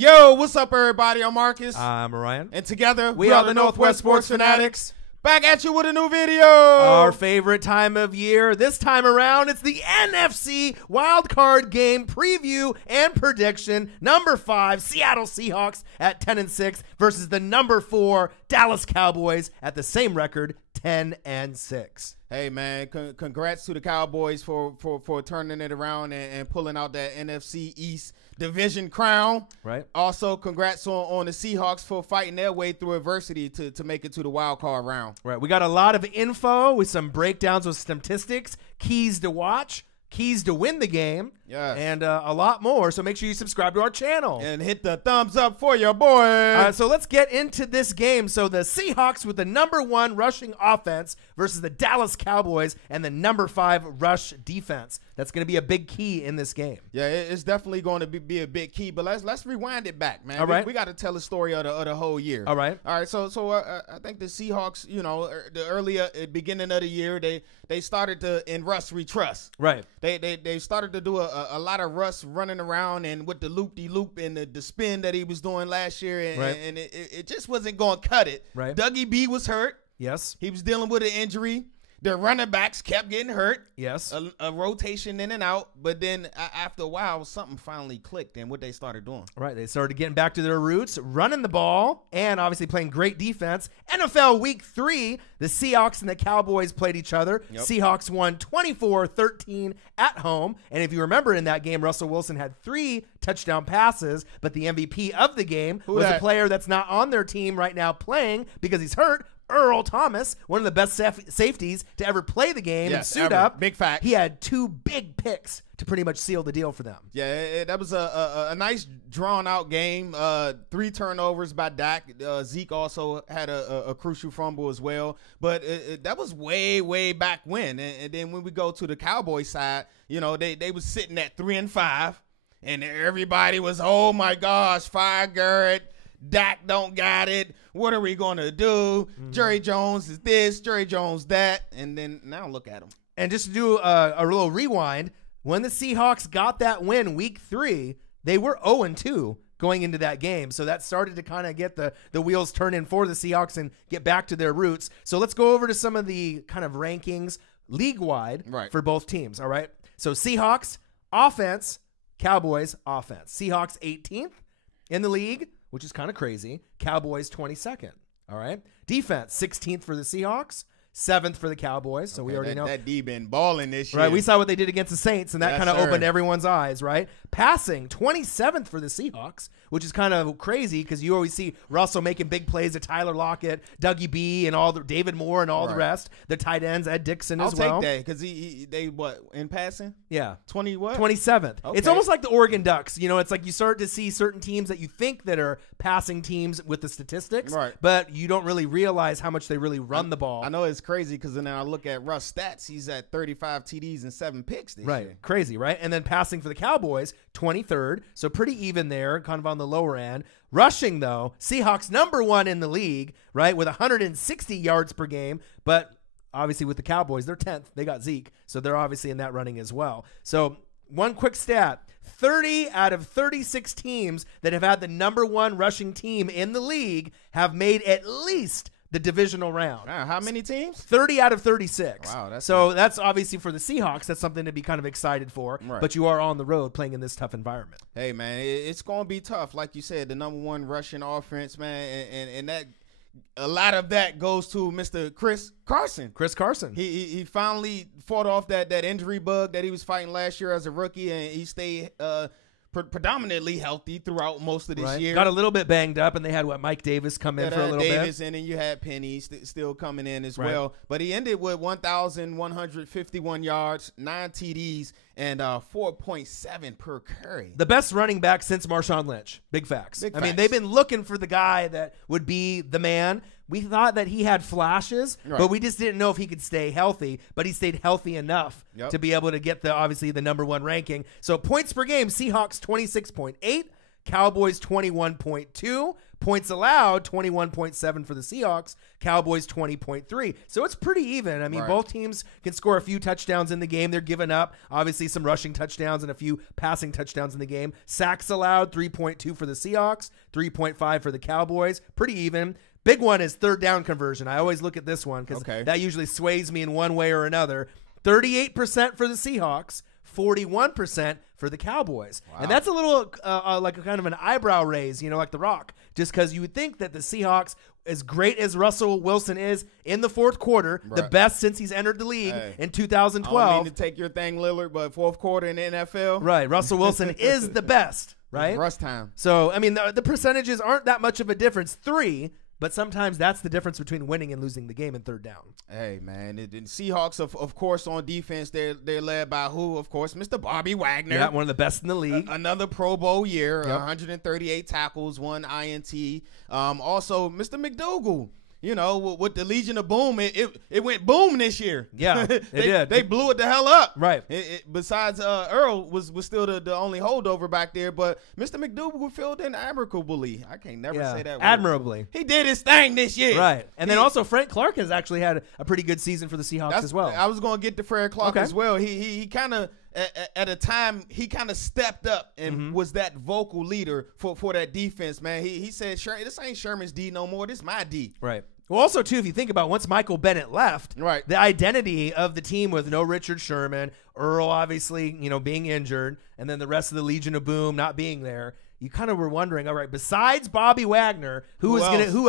Yo, what's up, everybody? I'm Marcus. I'm Ryan. And together, we are the Northwest Sports Fanatics. Back at you with a new video. Our favorite time of year. This time around, it's the NFC wildcard game preview and prediction. Number 5, Seattle Seahawks at 10-6 versus the number 4, Dallas Cowboys at the same record, 10-6. Hey, man, congrats to the Cowboys for turning it around and pulling out that NFC East division crown. Right. Also, congrats on the Seahawks for fighting their way through adversity to make it to the wild card round. Right. We got a lot of info with some breakdowns with statistics, keys to watch, keys to win the game, yes, and a lot more. So make sure you subscribe to our channel. And hit the thumbs up for your boy. So let's get into this game. So the Seahawks with the number 1 rushing offense versus the Dallas Cowboys and the number 5 rush defense. That's going to be a big key in this game. Yeah, it's definitely going to be a big key. But let's rewind it back, man. All right. We got to tell the story of the whole year. All right. All right. So I think the Seahawks, the earlier beginning of the year, they started to in Russ we trust. Right. They started to do a lot of Russ running around and with the loop-de-loop and the spin that he was doing last year, and it just wasn't going to cut it. Right. Dougie B was hurt. Yes. He was dealing with an injury. The running backs kept getting hurt. Yes. A rotation in and out. But then after a while, something finally clicked and what they started doing. Right. They started getting back to their roots, running the ball, and obviously playing great defense. NFL Week 3, the Seahawks and the Cowboys played each other. Yep. Seahawks won 24-13 at home. And if you remember in that game, Russell Wilson had 3 touchdown passes, but the MVP of the game was a player that's not on their team right now playing because he's hurt. Earl Thomas, one of the best safeties to ever play the game and suit up. Big fact. He had 2 big picks to pretty much seal the deal for them. Yeah, that was a nice drawn-out game. 3 turnovers by Dak. Zeke also had a crucial fumble as well. But that was way, way back when. And then when we go to the Cowboys side, they was sitting at 3-5. And everybody was, oh, my gosh, fire Garrett. Dak don't got it. What are we going to do? Jerry Jones is this, Jerry Jones that. And then now look at him. And just to do a little rewind, when the Seahawks got that win week 3, they were 0-2 going into that game. So that started to kind of get the wheels turning for the Seahawks and get back to their roots. So let's go over to some of the kind of rankings league-wide for both teams, all right? So Seahawks, offense, Cowboys, offense. Seahawks 18th in the league, which is kind of crazy. Cowboys 22nd. All right. Defense 16th for the Seahawks, 7th for the Cowboys. So we already know that D been balling this year. Right. We saw what they did against the Saints, and that kind of opened everyone's eyes. Right. Passing 27th for the Seahawks, which is kind of crazy because you always see Russell making big plays at Tyler Lockett, Dougie B, and all the David Moore and all the rest. The tight ends, Ed Dixon as well. I'll take that because they what in passing? Yeah, 27th. Okay. It's almost like the Oregon Ducks. It's like you start to see certain teams that you think that are passing teams with the statistics, but you don't really realize how much they really run the ball. I know it's crazy because then I look at Russ stats. He's at 35 TDs and 7 picks this year. Crazy, right? And then passing for the Cowboys, 23rd, so pretty even there, kind of on the lower end. Rushing, though, Seahawks number 1 in the league, right, with 160 yards per game, but obviously with the Cowboys, they're 10th. They got Zeke, so they're obviously in that running as well. So one quick stat, 30 out of 36 teams that have had the number 1 rushing team in the league have made at least the divisional round. Wow, how many teams? 30 out of 36. Wow, that's obviously for the Seahawks. That's something to be kind of excited for. Right. But you are on the road playing in this tough environment. Hey, man, it's going to be tough. Like you said, the number 1 rushing offense, man, and that a lot of that goes to Mr. Chris Carson. Chris Carson. He finally fought off that injury bug that he was fighting last year as a rookie, and he stayed predominantly healthy throughout most of this year. Got a little bit banged up, and they had Mike Davis come in for a little bit. And then you had Penny still coming in as well. But he ended with 1,151 yards, 9 TDs, and 4.7 per carry. The best running back since Marshawn Lynch. Big facts. I mean, they've been looking for the guy that would be the man. We thought that he had flashes, but we just didn't know if he could stay healthy. But he stayed healthy enough to be able to get obviously the number 1 ranking. So points per game, Seahawks 26.8, Cowboys 21.2. Points allowed, 21.7 for the Seahawks. Cowboys, 20.3. So it's pretty even. I mean, both teams can score a few touchdowns in the game. They're giving up, obviously, some rushing touchdowns and a few passing touchdowns in the game. Sacks allowed, 3.2 for the Seahawks, 3.5 for the Cowboys. Pretty even. Big one is third down conversion. I always look at this one because that usually sways me in one way or another. 38% for the Seahawks, 41% for the Cowboys. Wow. And that's a little like a kind of an eyebrow raise, like The Rock, just because you would think that the Seahawks, as great as Russell Wilson is in the fourth quarter, the best since he's entered the league in 2012. I don't mean to take your thing, Lillard, but fourth quarter in the NFL. Right. Russell Wilson is the best, right? Rush time. So, I mean, the percentages aren't that much of a difference. 3. But sometimes that's the difference between winning and losing the game in third down. Hey, man. The Seahawks, of course, on defense, they're led by who? Of course, Mr. Bobby Wagner. Yeah, one of the best in the league. Another Pro Bowl year, 138 tackles, 1 INT. Also, Mr. McDougal. With the Legion of Boom, it went boom this year. Yeah, it did. They blew it the hell up. Right. Besides, Earl was still the only holdover back there, but Mr. McDougal filled in admirably. I can't never say that word. Admirably. He did his thing this year. Right. And then also Frank Clark has actually had a pretty good season for the Seahawks as well. I was going to get to Frank Clark as well. He kind of, at a time, he kind of stepped up and was that vocal leader for that defense, man. He said, this ain't Sherman's D no more. This my D. Right. Well, also, too, if you think about once Michael Bennett left, the identity of the team with no Richard Sherman, Earl obviously, being injured, and then the rest of the Legion of Boom not being there, you kind of were wondering, all right, besides Bobby Wagner, who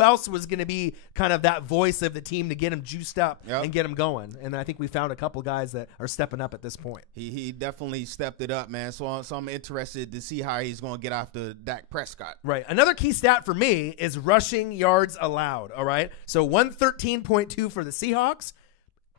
else was gonna be kind of that voice of the team to get him juiced up and get him going? And I think we found a couple guys that are stepping up at this point. He definitely stepped it up, man. So I'm interested to see how he's going to get after Dak Prescott. Right. Another key stat for me is rushing yards allowed. All right. So 113.2 for the Seahawks.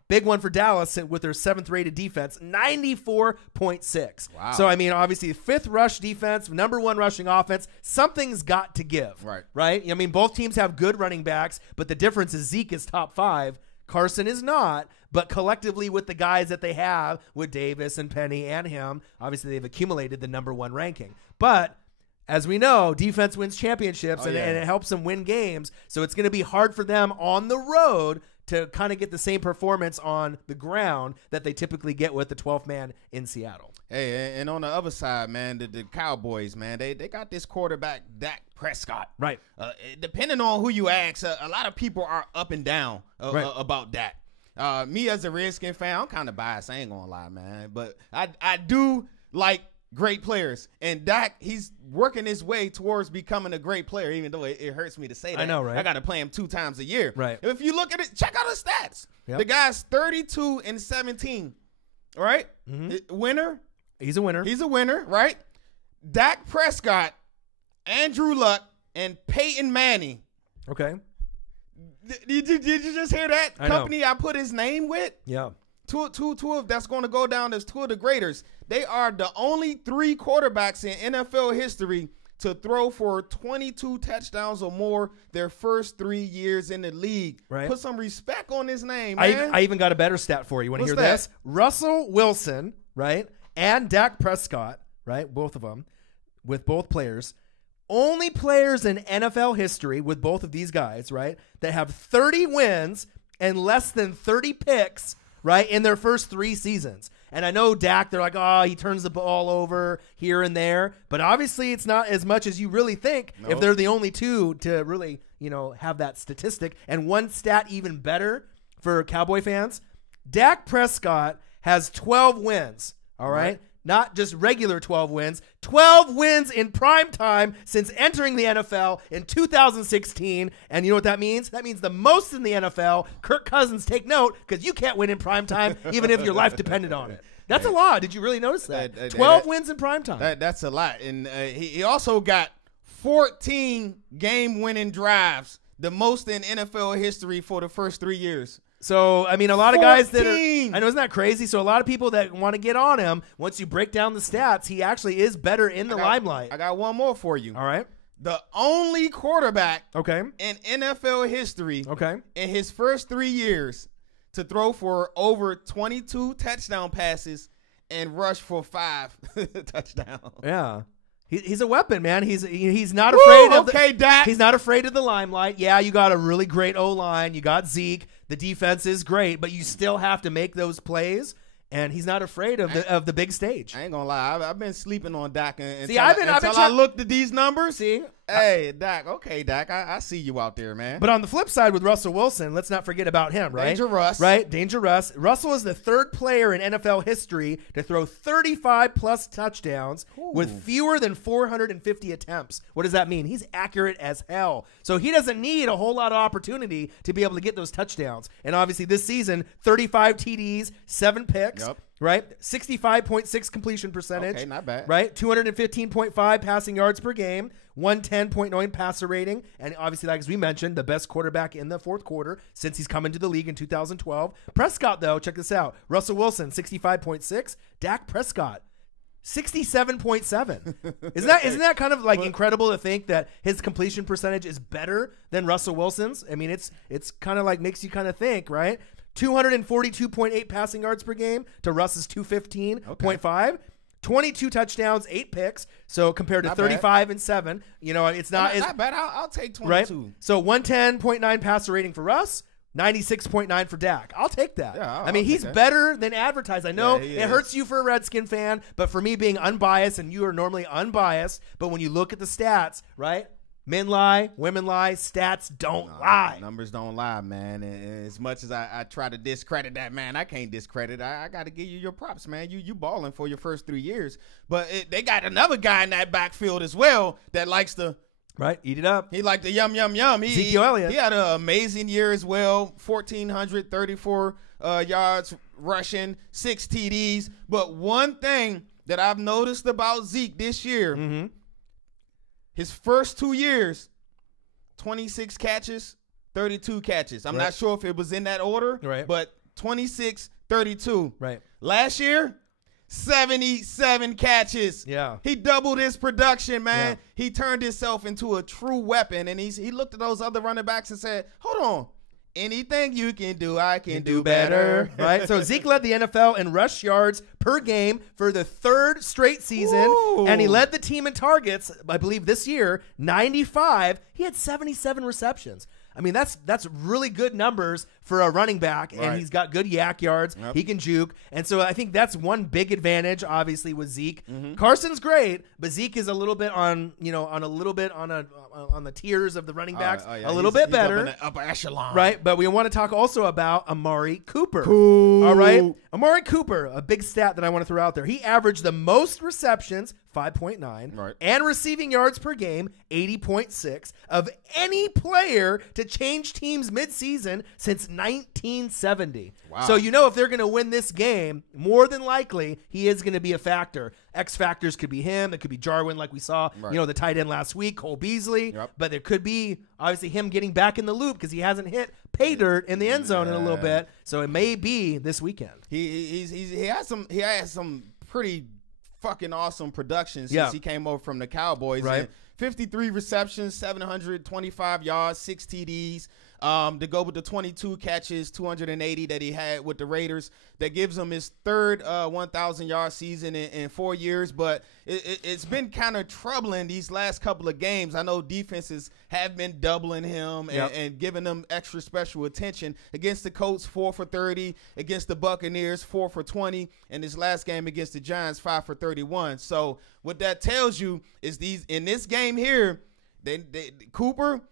Big one for Dallas with their 7th rated defense, 94.6. Wow. So, I mean, obviously, 5th rush defense, number 1 rushing offense. Something's got to give. Right? I mean, both teams have good running backs, but the difference is Zeke is top 5. Carson is not, but collectively with the guys that they have, with Davis and Penny and him, obviously they've accumulated the number 1 ranking. But as we know, defense wins championships, and it helps them win games. So it's going to be hard for them on the road to kind of get the same performance on the ground that they typically get with the 12th man in Seattle. Hey, and on the other side, man, the Cowboys, man, they got this quarterback, Dak Prescott. Right. Depending on who you ask, a lot of people are up and down about Dak. Me as a Redskin fan, I'm kind of biased. I ain't going to lie, man. But I do like great players. And Dak, he's working his way towards becoming a great player, even though it hurts me to say that. I know, right? I got to play him 2 times a year. Right. If you look at it, check out his stats. Yep. The guy's 32-17. All right? Winner. He's a winner. He's a winner, right? Dak Prescott, Andrew Luck, and Peyton Manning. Okay. Did you just hear that? Company I put his name with? Yeah. Two of that's going to go down as 2 of the greatest. They are the only 3 quarterbacks in NFL history to throw for 22 touchdowns or more their first 3 years in the league. Right. Put some respect on his name, man. I even got a better stat for you. Want to hear this? Russell Wilson, right, and Dak Prescott, right, both of them, with both players, only players in NFL history with both of these guys, right, that have 30 wins and less than 30 picks, right, in their first 3 seasons. And I know Dak, they're like, oh, he turns the ball over here and there. But obviously it's not as much as you really think if they're the only 2 to really, have that statistic. And one stat even better for Cowboy fans, Dak Prescott has 12 wins, all right? Not just regular 12 wins. 12 wins in prime time since entering the NFL in 2016. And you know what that means? That means the most in the NFL. Kirk Cousins, take note, because you can't win in prime time even if your life depended on it. That's a lot. Did you really notice that? 12 wins in prime time. That's a lot. And he also got 14 game-winning drives, the most in NFL history for the first 3 years. So, I mean, a lot of guys that are, I know, isn't that crazy? So a lot of people that want to get on him, once you break down the stats, he actually is better in the limelight. I got one more for you. All right. The only quarterback in NFL history in his first 3 years to throw for over 22 touchdown passes and rush for 5 touchdowns. Yeah. He's a weapon, man. He's not afraid of Dak. He's not afraid of the limelight. Yeah, you got a really great O-line. You got Zeke. The defense is great, but you still have to make those plays. And he's not afraid of the big stage. I ain't gonna lie, I've been sleeping on Dak until I looked at these numbers. Hey, Dak. Okay, Dak. I see you out there, man. But on the flip side with Russell Wilson, let's not forget about him, right? Danger Russ. Right? Danger Russ. Russell is the third player in NFL history to throw 35-plus touchdowns with fewer than 450 attempts. What does that mean? He's accurate as hell. So he doesn't need a whole lot of opportunity to be able to get those touchdowns. And obviously this season, 35 TDs, 7 picks. Yep. Right? 65.6 completion percentage. Okay, not bad. Right? 215.5 passing yards per game. 110.9 passer rating. And obviously, like as we mentioned, the best quarterback in the fourth quarter since he's come into the league in 2012. Prescott, though, check this out. Russell Wilson, 65.6. Dak Prescott, 67.7. Isn't that kind of like incredible to think that his completion percentage is better than Russell Wilson's? I mean, it's kind of like makes you kind of think, right? 242.8 passing yards per game to Russ's 215.5. 22 touchdowns, 8 picks. So compared to not 35 and 7, it's not bad. I'll take 22. Right? So 110.9 passer rating for Russ, 96.9 for Dak. I'll take that. Yeah, I mean, he's better than advertised. I know it hurts you for a Redskin fan, but for me being unbiased, and you are normally unbiased, but when you look at the stats, right? Men lie, women lie, stats don't lie. Numbers don't lie, man. And as much as I try to discredit that, man, I can't discredit. I got to give you your props, man. You balling for your first 3 years. But they got another guy in that backfield as well that likes to eat it up. He liked to yum. Ezekiel Elliott. He had an amazing year as well. 1,434 yards rushing, 6 TDs. But one thing that I've noticed about Zeke this year, his first 2 years, 26 catches, 32 catches. I'm not sure if it was in that order, but 26, 32. Right. Last year, 77 catches. Yeah. He doubled his production, man. Yeah. He turned himself into a true weapon, and he looked at those other running backs and said, hold on. Anything you can do, I can do better. Right? So Zeke led the NFL in rush yards per game for the 3rd straight season, and he led the team in targets, I believe this year, 95. He had 77 receptions. I mean, that's really good numbers for a running back, and he's got good yak yards. Yep. He can juke, and so I think that's one big advantage, obviously, with Zeke. Carson's great, but Zeke is a little bit on the tiers of the running backs, a little bit better, up in the upper echelon, right? But we want to talk also about Amari Cooper. Cool. All right, Amari Cooper, a big stat that I want to throw out there. He averaged the most receptions, 5.9, and receiving yards per game, 80.6, of any player to change teams midseason since 1970. Wow. So if they're going to win this game, more than likely he is going to be a factor. X-factors could be him. It could be Jarwin, like we saw, the tight end last week, Cole Beasley. Yep. But there could be, obviously, him getting back in the loop because he hasn't hit pay dirt in the end zone in a little bit. So it may be this weekend. He has some pretty fucking awesome production since he came over from the Cowboys. Right. 53 receptions, 725 yards, 6 TDs. To go with the 22 catches, 280 that he had with the Raiders. That gives him his third 1,000-yard season in 4 years. But it's been kind of troubling these last couple of games. I know defenses have been doubling him and giving them extra special attention. Against the Colts, 4 for 30. Against the Buccaneers, 4 for 20. And his last game against the Giants, 5 for 31. So what that tells you is in this game here, Cooper –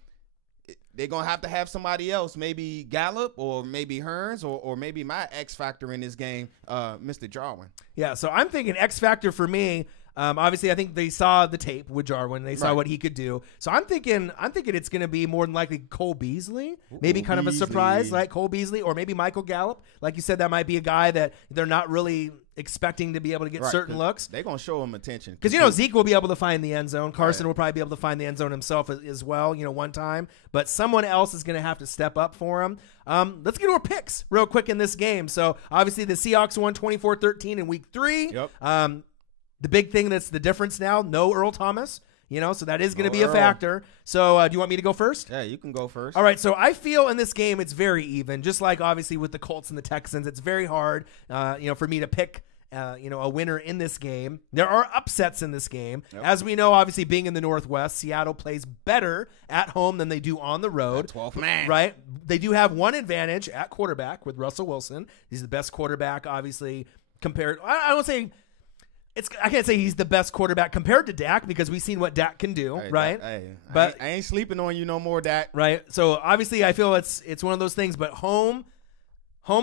they're going to have somebody else, maybe Gallup or maybe Hearns or maybe my X factor in this game, Mr. Jarwin. Yeah, so I'm thinking X factor for me. Obviously, I think they saw the tape with Jarwin. They saw what he could do. So I'm thinking it's going to be more than likely Cole Beasley. Maybe kind of a surprise, like Cole Beasley or maybe Michael Gallup. Like you said, that might be a guy that they're not really expecting to be able to get certain looks. They're going to show him attention. Because, Zeke will be able to find the end zone. Carson will probably be able to find the end zone himself as well, one time. But someone else is going to have to step up for him. Let's get to our picks real quick in this game. So, obviously, the Seahawks won 24-13 in Week 3. Yep. The big thing that's the difference now, no Earl Thomas. So that is going to be a factor. So do you want me to go first? Yeah, you can go first. All right, so I feel in this game it's very even. Just like obviously with the Colts and the Texans, it's very hard, for me to pick a winner in this game. There are upsets in this game. Yep. As we know, obviously being in the Northwest, Seattle plays better at home than they do on the road. 12th man. Right? They do have one advantage at quarterback with Russell Wilson. He's the best quarterback, obviously, compared. I don't say I can't say he's the best quarterback compared to Dak because we've seen what Dak can do, right? But I ain't sleeping on you no more, Dak. Right. So obviously, I feel it's one of those things. But home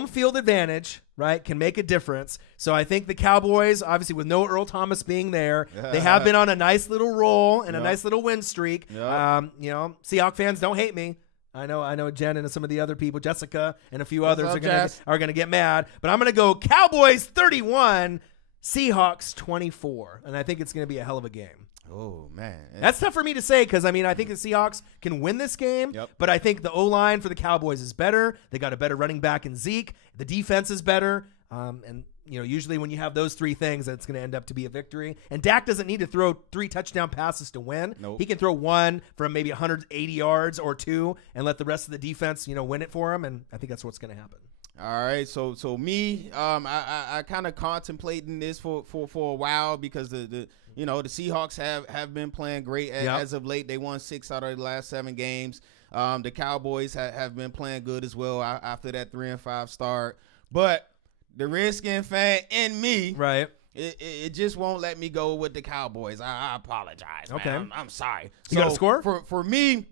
field advantage, right, can make a difference. So I think the Cowboys, obviously with no Earl Thomas being there, they have been on a nice little roll and a nice little win streak. Yep. Seahawks fans, don't hate me. I know Jen and some of the other people, Jessica and a few others are gonna get mad. But I'm gonna go Cowboys 31, Seahawks 24, and I think it's gonna be a hell of a game. Oh, man. That's tough for me to say because, I think the Seahawks can win this game, but I think the O-line for the Cowboys is better. They got a better running back in Zeke. The defense is better. And usually when you have those three things, that's going to end up to be a victory. And Dak doesn't need to throw 3 touchdown passes to win. Nope. He can throw one from maybe 180 yards or 2 and let the rest of the defense, win it for him, and I think that's what's going to happen. All right, so me, I kind of contemplating this for a while because the Seahawks have been playing great as of late. They won 6 out of the last 7 games. The Cowboys have been playing good as well after that 3-5 start. But the Redskin fan in me, right? It just won't let me go with the Cowboys. I apologize. Okay, man. I'm sorry. You got a score for me?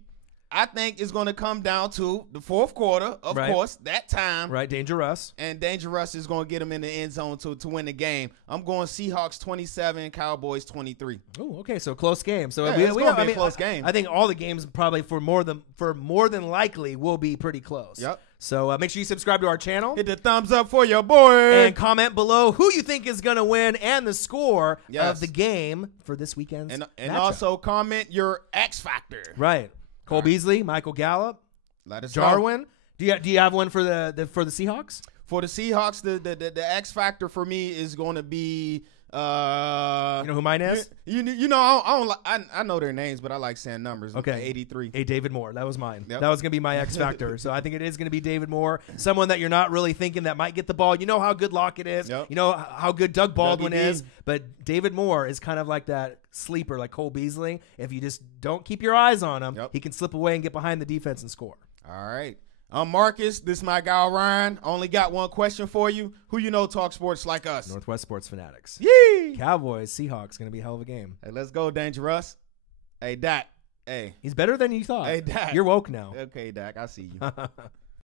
I think it's going to come down to the fourth quarter, of course, that time. Right, Dangerous. And Dangerous is going to get them in the end zone to win the game. I'm going Seahawks 27, Cowboys 23. Oh, okay, so close game. So it's going to be a close game. I think all the games probably for more than likely will be pretty close. Yep. So make sure you subscribe to our channel. Hit the thumbs up for your boy. And comment below who you think is going to win and the score of the game for this weekend's And also comment your X factor. Right. Cole Beasley, Michael Gallup, let us Jarwin. know. Do you have one for the Seahawks? For the Seahawks, the X factor for me is going to be. You know who mine is? I know their names, but I like saying numbers. Okay, 83. David Moore. That was mine. Yep. That was gonna be my X factor. So I think it is gonna be David Moore, someone that you're not really thinking that might get the ball. You know how good Lockett is. Yep. You know how good Doug Baldwin Dougie is. D. But David Moore is kind of like that sleeper, like Cole Beasley. If you just don't keep your eyes on him, he can slip away and get behind the defense and score. All right. I'm Marcus. This is my guy, Ryan. Only got one question for you. Who you know talk sports like us? Northwest Sports Fanatics. Yee! Cowboys, Seahawks, going to be a hell of a game. Hey, let's go, Dangerous. Hey, Dak. Hey. He's better than you thought. Hey, Dak. You're woke now. Okay, Dak. I see you.